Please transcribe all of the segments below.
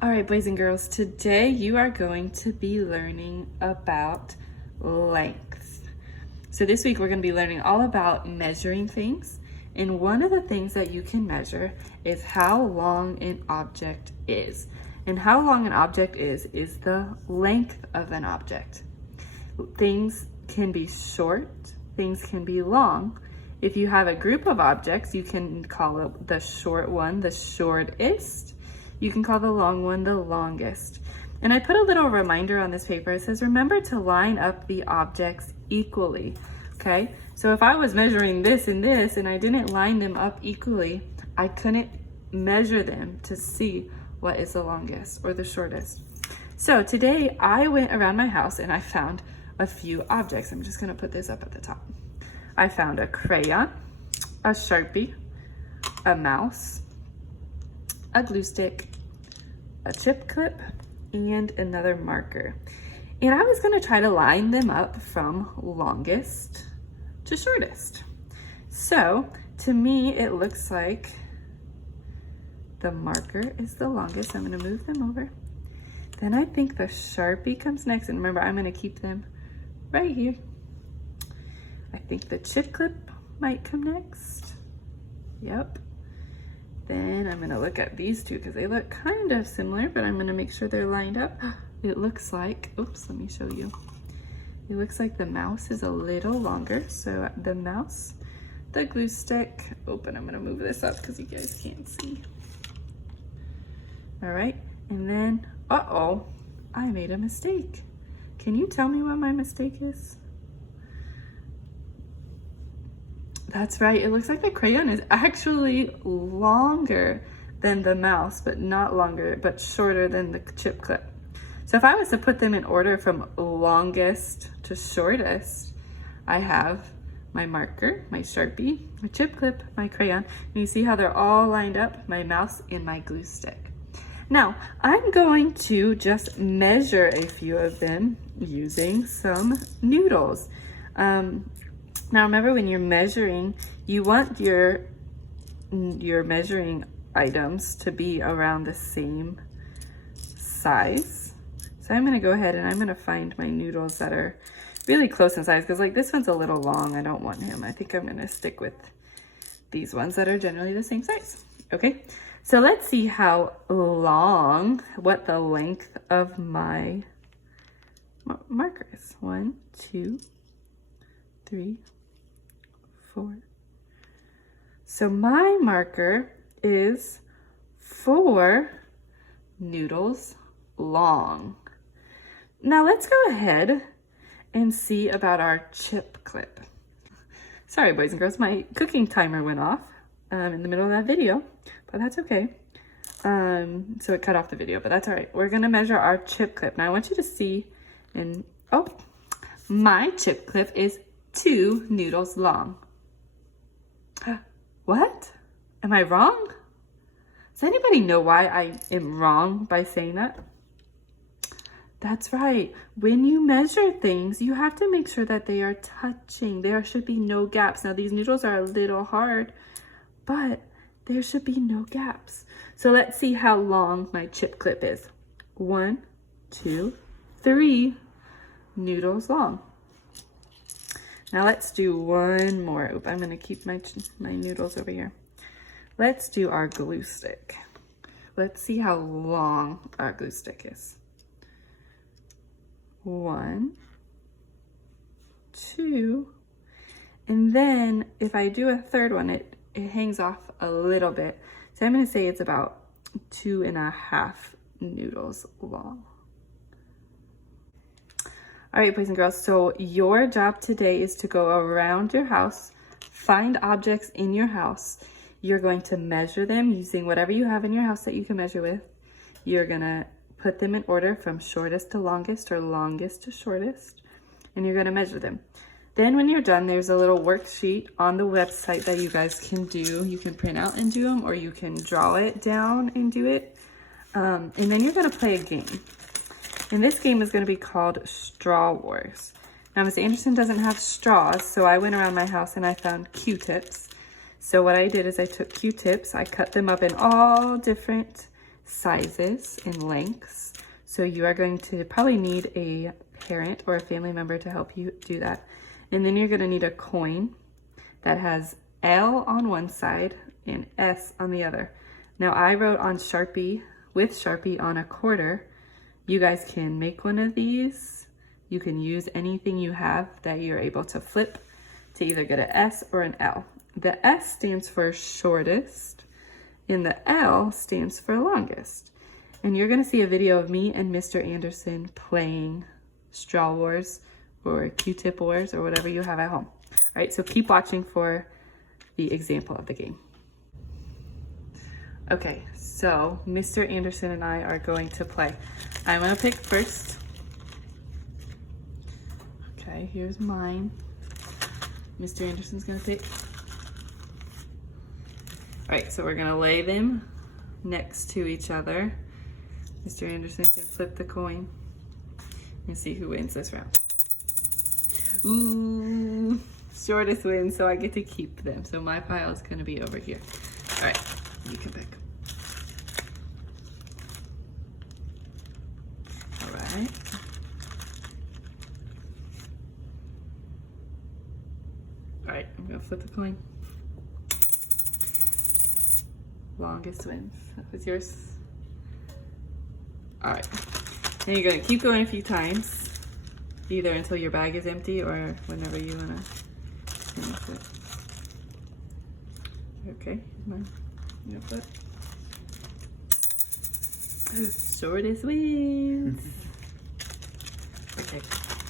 All right, boys and girls, today you are going to be learning about length. So this week we're going to be learning all about measuring things. And one of the things that you can measure is how long an object is. And how long an object is the length of an object. Things can be short, things can be long. If you have a group of objects, you can call it the short one the shortest. You can call the long one the longest. And I put a little reminder on this paper. It says, remember to line up the objects equally, okay? So if I was measuring this and this and I didn't line them up equally, I couldn't measure them to see what is the longest or the shortest. So today I went around my house and I found a few objects. I'm just gonna put this up at the top. I found a crayon, a Sharpie, a mouse, a glue stick, a chip clip, and another marker. And I was gonna try to line them up from longest to shortest. So to me, it looks like the marker is the longest. I'm gonna move them over. Then I think the Sharpie comes next. And remember, I'm gonna keep them right here. I think the chip clip might come next. Yep. Then I'm gonna look at these two because they look kind of similar, but I'm gonna make sure they're lined up. It looks like, oops, let me show you. It looks like the mouse is a little longer. So the mouse, the glue stick, and I'm gonna move this up because you guys can't see. All right, and then, uh-oh, I made a mistake. Can you tell me what my mistake is? That's right, it looks like the crayon is actually longer than the mouse, but not longer, but shorter than the chip clip. So if I was to put them in order from longest to shortest, I have my marker, my Sharpie, my chip clip, my crayon, and you see how they're all lined up, my mouse and my glue stick. Now, I'm going to just measure a few of them using some noodles. Now remember, when you're measuring, you want your measuring items to be around the same size. So I'm gonna go ahead and I'm gonna find my noodles that are really close in size, because like this one's a little long, I don't want him. I think I'm gonna stick with these ones that are generally the same size. Okay, so let's see how long, what the length of my marker is. 1, 2, 3, 4. So my marker is 4 noodles long. Now let's go ahead and see about our chip clip. Sorry, boys and girls, my cooking timer went off in the middle of that video, but that's okay. So it cut off the video, but that's all right. We're gonna measure our chip clip. Now I want you to see, and oh, my chip clip is 2 noodles long. What? Am I wrong? Does anybody know why I am wrong by saying that? That's right. When you measure things, you have to make sure that they are touching. There should be no gaps. Now these noodles are a little hard, but there should be no gaps. So let's see how long my chip clip is. 1, 2, 3 noodles long. Now let's do one more. Oop, I'm gonna keep my noodles over here. Let's do our glue stick. Let's see how long our glue stick is. 1, 2, and then if I do a third one, it hangs off a little bit. So I'm gonna say it's about 2.5 noodles long. All right, boys and girls, so your job today is to go around your house, find objects in your house. You're going to measure them using whatever you have in your house that you can measure with. You're gonna put them in order from shortest to longest or longest to shortest, and you're gonna measure them. Then when you're done, there's a little worksheet on the website that you guys can do. You can print out and do them, or you can draw it down and do it. And then you're gonna play a game. And this game is going to be called Straw Wars. Now, Miss Anderson doesn't have straws, so I went around my house and I found Q-tips. So what I did is I took Q-tips, I cut them up in all different sizes and lengths. So you are going to probably need a parent or a family member to help you do that. And then you're going to need a coin that has L on one side and S on the other. Now I wrote on Sharpie, with Sharpie on a quarter. You guys can make one of these. You can use anything you have that you're able to flip to either get an S or an L. The S stands for shortest and the L stands for longest. And you're gonna see a video of me and Mr. Anderson playing Straw Wars or Q-tip Wars or whatever you have at home. All right, so keep watching for the example of the game. Okay, so Mr. Anderson and I are going to play. I'm gonna pick first. Okay, here's mine. Mr. Anderson's gonna pick. All right, so we're gonna lay them next to each other. Mr. Anderson can flip the coin and see who wins this round. Ooh, shortest wins, so I get to keep them. So my pile is gonna be over here. All right, you can pick. All right. All right, I'm gonna flip the coin. Longest wins. That was yours. All right. Then you're gonna keep going a few times, either until your bag is empty or whenever you wanna finish it. Okay, here's mine. I'm gonna flip. Shortest wins. Okay,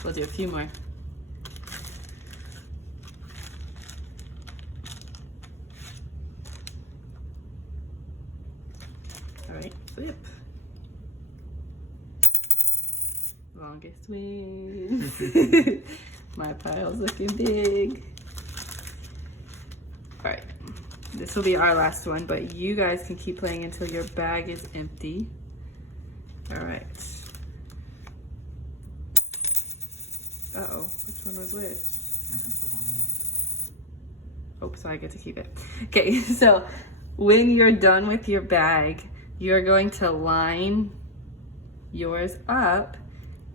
we'll do a few more. All right, flip. Longest wins. My pile's looking big. All right, this will be our last one, but you guys can keep playing until your bag is empty. All right. Uh-oh, which one was which? Oh, so I get to keep it. Okay, so when you're done with your bag, you're going to line yours up,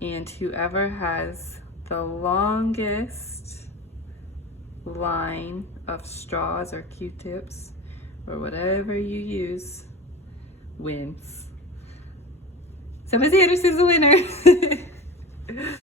and whoever has the longest line of straws or Q-tips or whatever you use wins. So Miss Anderson's the winner.